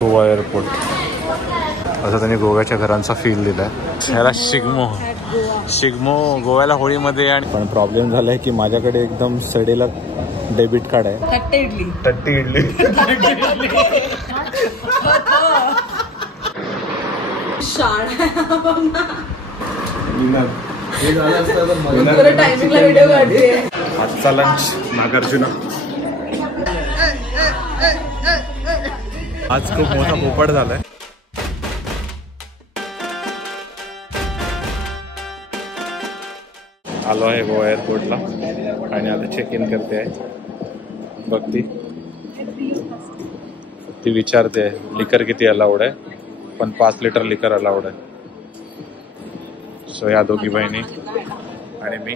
Goa airport असं त्यांनी गोव्याच्या घरांचा फील दिलाय. ह्याला शिग्मो गोव्याला होळीमध्ये. आणि पण प्रॉब्लेम झालाय की माझ्याकडे एकदम सडेला डेबिट कार्ड आहे. टट्टी इडली आजचा लंच नागार्जुना. आज खूप मोठा पोपट झालाय. आलो आहे गोवा एअरपोर्टला आणि आता चेक इन करते आहे. बघती ती विचारते लिकर किती अलाउड आहे, पण 5 लिटर लिकर अलाउड आहे. सो या दोघी बहिणी आणि मी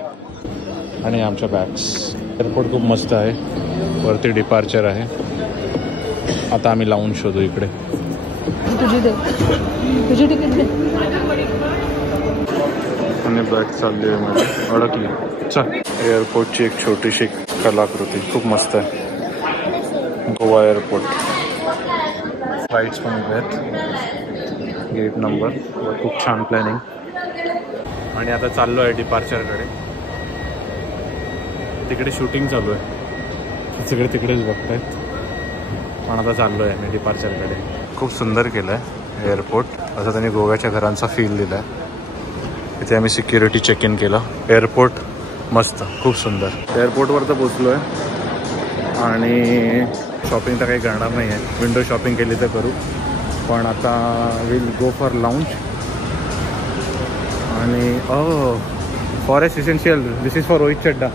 आणि आमच्या बॅग्स. एअरपोर्ट खूप मस्त आहे. वरती डिपार्चर आहे. आता आम्ही लावून शोधू इकडे. तुझी तिकीट दे. आणि बॅग चालली आहे माझी, अडकली. चल. एअरपोर्टची एक छोटीशी कलाकृती खूप मस्त आहे. गोवा एअरपोर्ट. फ्लाईट्स पण उभे आहेत. गेट नंबर खूप छान प्लॅनिंग. आणि आता चाललो आहे डिपार्चरकडे. तिकडे शूटिंग चालू आहे. सगळे तिकडेच बघतायत. पण आता चाललो आहे मी डिपार्चरकडे. खूप सुंदर केलं आहे एअरपोर्ट. असं त्यांनी गोव्याच्या घरांचा फील दिला आहे. इथे आम्ही सिक्युरिटी चेक इन केलं. एअरपोर्ट मस्त, खूप सुंदर. एअरपोर्टवर तर पोचलो आहे आणि शॉपिंग तर काही करणार नाही आहे. विंडो शॉपिंग केली तर करू, पण आता विल गो फॉर लाऊंज. आणि Forest Essential, this is for Rohit Chadda.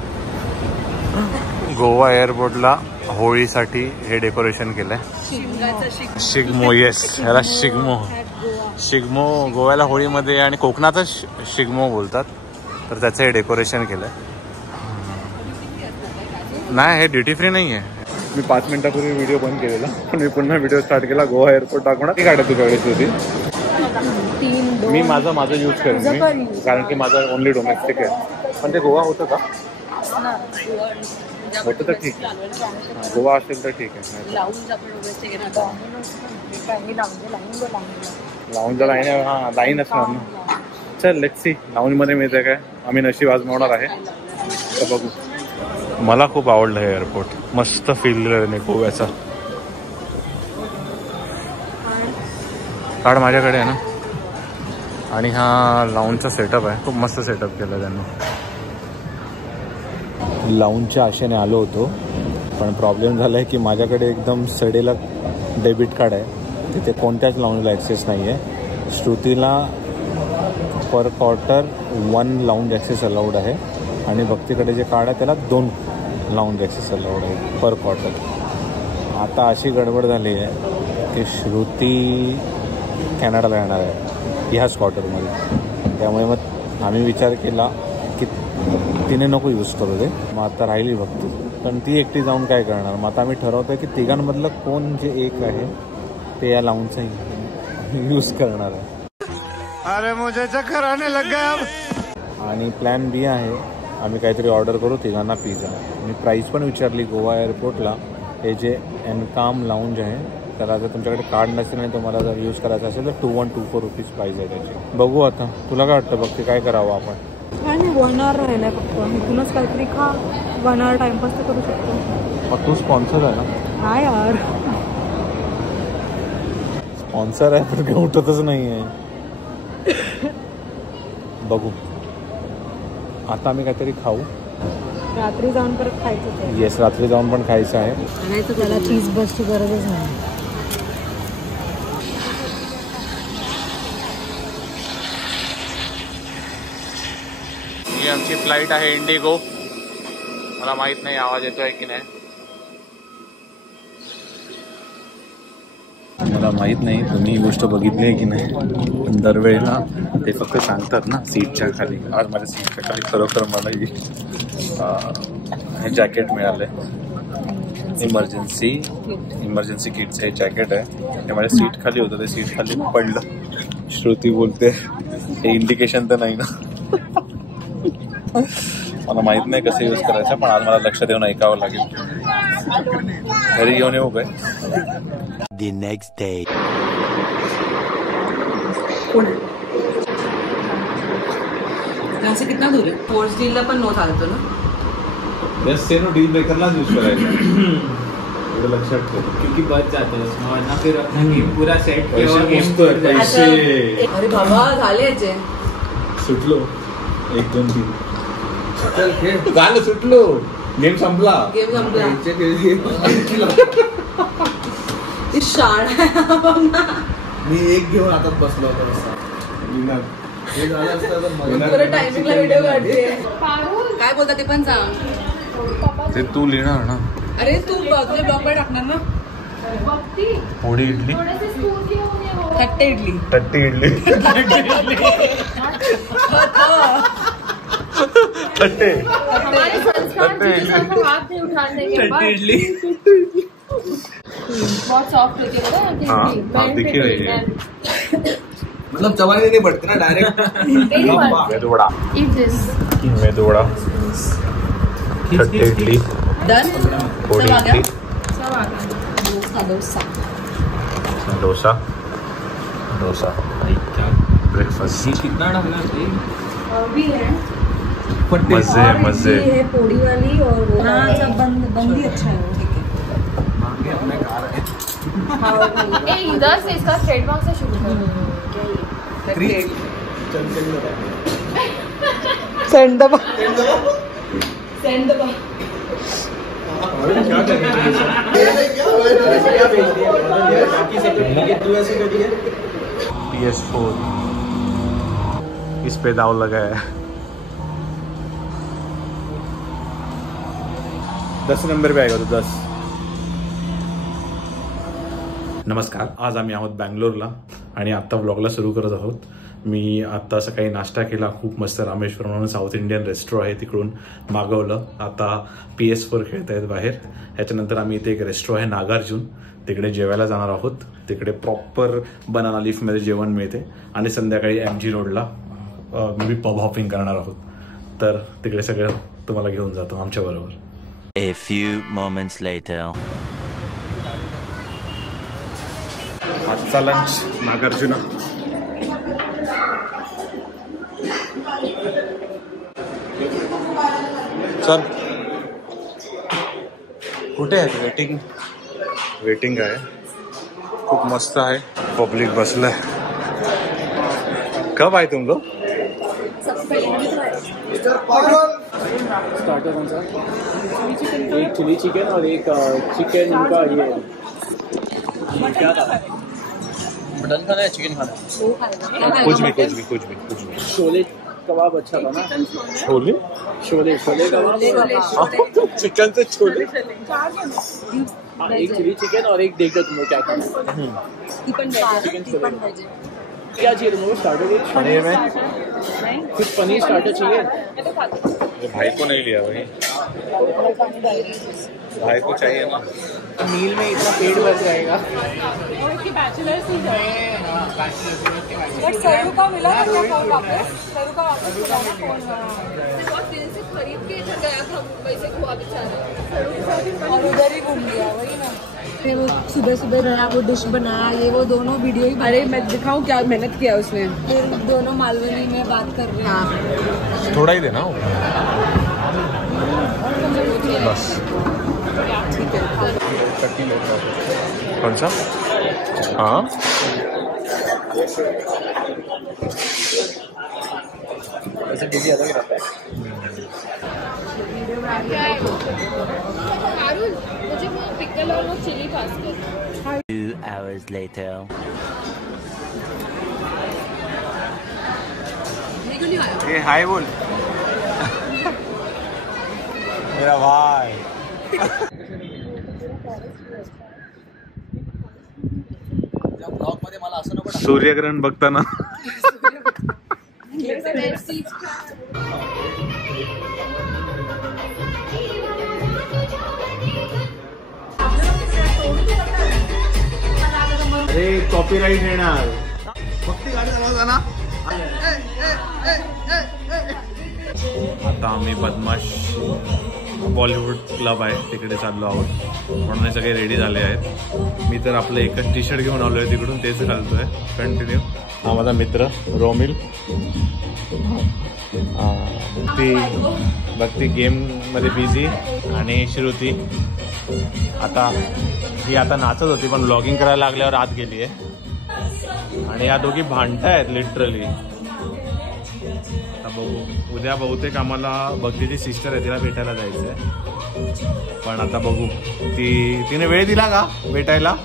Goa एअरपोर्टला होळीसाठी हे डेकोरेशन केलंय. शिग्मो. येस, ह्याला शिग्मो गोव्याला होळीमध्ये आणि कोकणातच शिग्मो बोलतात. तर त्याचं हे डेकोरेशन केलंय. नाही, हे ड्युटी फ्री नाही आहे. मी 5 मिनिटापूर्वी व्हिडिओ बंद केलेला, पण मी पुन्हा व्हिडिओ स्टार्ट केला. गोवा एअरपोर्ट टाकून ती गाड्या तुझ्याकडेच होती. मी माझं यूज करेन मी, कारण की माझं ओनली डोमेस्टिक आहे. पण ते गोवा होतं का? होतं तर ठीक आहे. गोवा असेल तर ठीक आहे. लाऊंजला लाईन आहे. हां, लाईन असणार ना. चल लेट्स सी लाऊंजमध्ये मिळते काय. आम्ही नशीब आजमावणार आहे, तर बघू. मला खूप आवडलं हे एअरपोर्ट. मस्त फील दिलं नाही गोव्याचा. कार्ड माझ्याकडे आहे ना. आणि हा लाऊंजचा सेटअप आहे. खूप मस्त सेटअप केला त्यांनी. लाऊंजच्या आशेने आलो होतो, पण प्रॉब्लेम झाला आहे की माझ्याकडे एकदम सडेला डेबिट कार्ड आहे. तिथे कोणत्याच लाऊंजला ॲक्सेस नाही आहे. श्रुतीला पर क्वार्टर 1 लाऊंज ॲक्सेस अलाउड आहे आणि भक्तीकडे जे कार्ड आहे त्याला 2 लाऊंज ॲक्सेस अलाउड आहे पर क्वार्टर. आता अशी गडबड झाली आहे की श्रुती कॅनडाला येणार आहे ह्याच क्वार्टरमध्ये. त्यामुळे मग आम्ही विचार केला की तिने नको यूज करू दे. मग आता राहिली भक्ती, पण ती एकटी जाऊन काय करणार. मग आता आम्ही ठरवतो की तिघांमधलं कोण जे एक आहे ते या लाऊंजचा यूज करणार आहे. अरे मुझे चक्कर आने लग गया. आणि प्लॅन बी आहे, आम्ही काहीतरी ऑर्डर करू तिघांना पिझ्झा. मी प्राईस पण विचारली गोवा एअरपोर्टला. हे जे एनकाम लाऊंज आहे त्याला जर तुमच्याकडे कार्ड नसेल आणि तुम्हाला जर यूज करायचं असेल तर 2124 रुपीज प्राईस आहे त्याची. बघू आता तुला काय वाटतं बघते काय करावं आपण. काय नाही, 1 आवर राहिलाय फक्त. इथूनच काहीतरी खा. 1 आवर टाइमपास तर करू शकतो. मग तू स्पॉन्सर आहे ना. हा यार, स्पॉन्सर आहे पण काही उठतच नाही आहे. बघू आता आम्ही काहीतरी खाऊ. रात्री जाऊन परत खायचं. येस, रात्री जाऊन पण खायचं आहे. नाही तर त्याला चीज बसची गरजच नाही. ही आमची फ्लाईट आहे इंडिगो. मला माहित नाही आवाज येतोय की नाही. मला माहित नाही तुम्ही ही गोष्ट बघितली आहे की नाही, पण दरवेळेला ते फक्त सांगतात ना सीटच्या खाली. आज माझ्या सीटच्या खाली खरोखर मला हे जॅकेट मिळालं आहे. इमर्जन्सी किटचं हे जॅकेट आहे. ते माझ्या सीट खाली होतं, ते सीट खाली पडलं. श्रुती बोलते हे इंडिकेशन तर नाही ना. मला माहित नाही कसं यूज करायचं, पण आज मला लक्ष देऊन ऐकावं लागेल. घरी घेऊन येऊ काय. the next day. यहाँ से कितना दूर है? फोर्स डीलला पण नो चालतो ना? बस से नो डील ब्रेकरला यूज करायचं. एवढं लक्षात ठेव. क्योंकि बच जाते हैं उसमें वरना फिर अपना गेम पूरा सेट किया और गेम पैसे अरे बाबा झाले याचे. सुटलो 1 2 3 चल खेळ झालं सुटलो. गेम संपला. गेम संपला. ती शाळा मी एक घेऊन हातात बसलो होतो असा. हे झालं असतं तर पुरं टायमिंगला व्हिडिओ काढते. काय बोलता ते पण सांग. ते तू लिहिणार ना. अरे तू तुझे ब्लॉग वर टाकणार ना. पोळी इडली थट्टे इडली. तट्टी इडली तट्टे हमारे संस्कार चीजों को हाथ नहीं उठाने के बाद इडली बहुत सॉफ्ट होती है ना. हाँ, आप दिख ही रही है. मतलब चबाने नहीं पड़ते ना direct. Medu vada. Eat this. Medu vada. Thatte idli. Done. पोळी सब आ गया? इडली. सब आ गया. डोसा. डोसा. डोसा. ब्रेकफास्ट. कितना डालना है? भी है. मजे मजे. है पोड़ी वाली और वो हाँ सब बंदी अच्छा है. ठीक है. ए इधर से इसका ट्रेडमार्क से शुरू करो. सेंड दबा. PS4 इस पे दाव लगा है. 10 नंबर पे आएगा तो 10. नमस्कार. आज आम्ही आहोत बँगलोरला आणि आत्ता व्लॉगला सुरू करत आहोत. मी आत्ता सकाळी नाश्ता केला. खूप मस्त रामेश्वर म्हणून साऊथ इंडियन रेस्टॉरंट आहे तिकडून मागवलं. आता PS4 खेळत आहेत बाहेर. ह्याच्यानंतर आम्ही इथे एक रेस्टॉरंट आहे नागार्जुन तिकडे जेवायला जाणार आहोत. तिकडे प्रॉपर बनाना लीफमध्ये जेवण मिळते आणि संध्याकाळी MG रोडला मी पब हॉपिंग करणार आहोत. तर तिकडे सगळं तुम्हाला घेऊन जातो आमच्या बरोबर. A few moments later. आजचा लंच नागार्जुना. चल कुठे आहे वेटिंग. वेटिंग आहे. खूप मस्त आहे. पब्लिक बसलाय. कब आए तुम लोग. स्टार्टर कौन सा? एक चिली चिकन और एक चिकन का ये क्या था? मटन खाना है चिकन खाना है? कुछ भी. शोले कबाब अच्छा था ना. छोले कबाब. चिकन से छोले. हाँ, एक चिली चिकन और एक देख दो तुम लोग क्या खाना. चिकन छोले. क्या चाहिए तुम लोग स्टार्टर में? पनीर में कुछ पनीर स्टार्टर चाहिए. भाई को नहीं लिया भाई. भाई को चाहिए ना. मील में इतना पेट भर जाएगा. सरू का मिला ना क्या फोन वापस. सरू का वापस मिला ना फोन. बहुत दिन से खरीद के इधर गया था मुंबई से खुआ बेचारा. और उधर ही घूम गया. वही ना. फिर वो सुबह सुबह नया वो डिश बनाया. ये वो दोनों वीडियो ही. अरे मैं दिखाऊं क्या मेहनत किया उसने. फिर दोनों मालवनी में बात कर रहे हैं. थोड़ा ही देना. बस ठीक है. कौन सा. हाँ ऐसे डिली अलग रहता है. हारून मुझे वो पिकल और वो चिली पास कर. 2 hours later. ये हाय बोल. मेरा भाई. ब्लॉग मध्ये मला असं नको. सूर्यग्रहण बघताना. अरे कॉपीराइट येणार. फक्त गाडी चालवा ना. आता आम्ही बदमाश बॉलिवूड क्लब आहे तिकडे चाललो आहोत. म्हणून हे सगळे रेडी झाले आहेत. मी तर आपलं एकच टी शर्ट घेऊन आलो आहे तिकडून, तेच घालतोय कंटिन्यू. हा माझा मित्र रोमिल. भक्ती गेममध्ये बिझी आणि श्रुती आता नाचत होती पण ब्लॉगिंग करायला लागल्यावर आत गेली आहे. आणि या दोघी भांडतायत लिटरली. आता बघू, उद्या बहुतेक आम्हाला भक्तीची सिस्टर आहे तिला भेटायला जायचं आहे. पण आता बघू तिने वेळ दिला का भेटायला.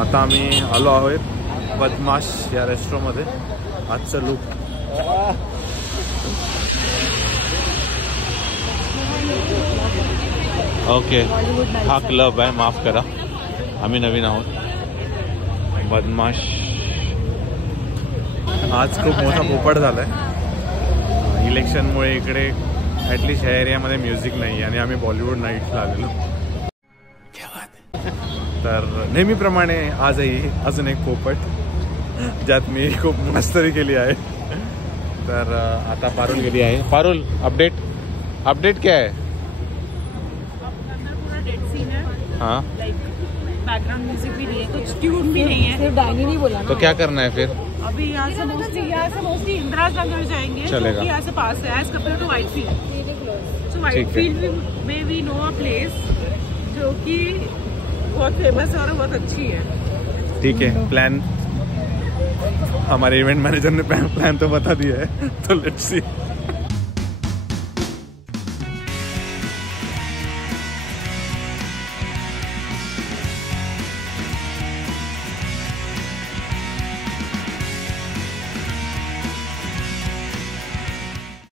आता आम्ही आलो आहोत बदमाश या रेस्टॉरंटमध्ये. आजचं लुक ओके. हा क्लब आहे, माफ करा आम्ही नवीन आहोत. बदमाश आज खूप मोठा पोपट झाला आहे. इलेक्शनमुळे इकडे ॲटलिस्ट ह्या एरियामध्ये म्युझिक नाही आणि आम्ही बॉलिवूड नाईट्सला आलेलो. तर नेहमीप्रमाणे आजही अजून एक पोपट ज्यात मी खूप मस्करी केली आहे. तर आता पारुल गेली आहे. पारुल अपडेट क्या है. हाँ बैकग्राउंड म्यूजिक भी नहीं है, कुछ ट्यून भी नहीं है. सिर्फ डायनी नहीं बोला ना. तो क्या करना है फिर. अभी यहाँ से मोस्टली इंदिरा नगर जाएंगे. चलेगा. यहाँ से पास है as compare to Whitefield. So Whitefield में वी नो अ प्लेस जो कि बहुत फेमस है और बहुत अच्छी है. ठीक है. प्लान हमारे इवेंट मैनेजर ने प्लान तो बता दिया है, तो लेट्स सी.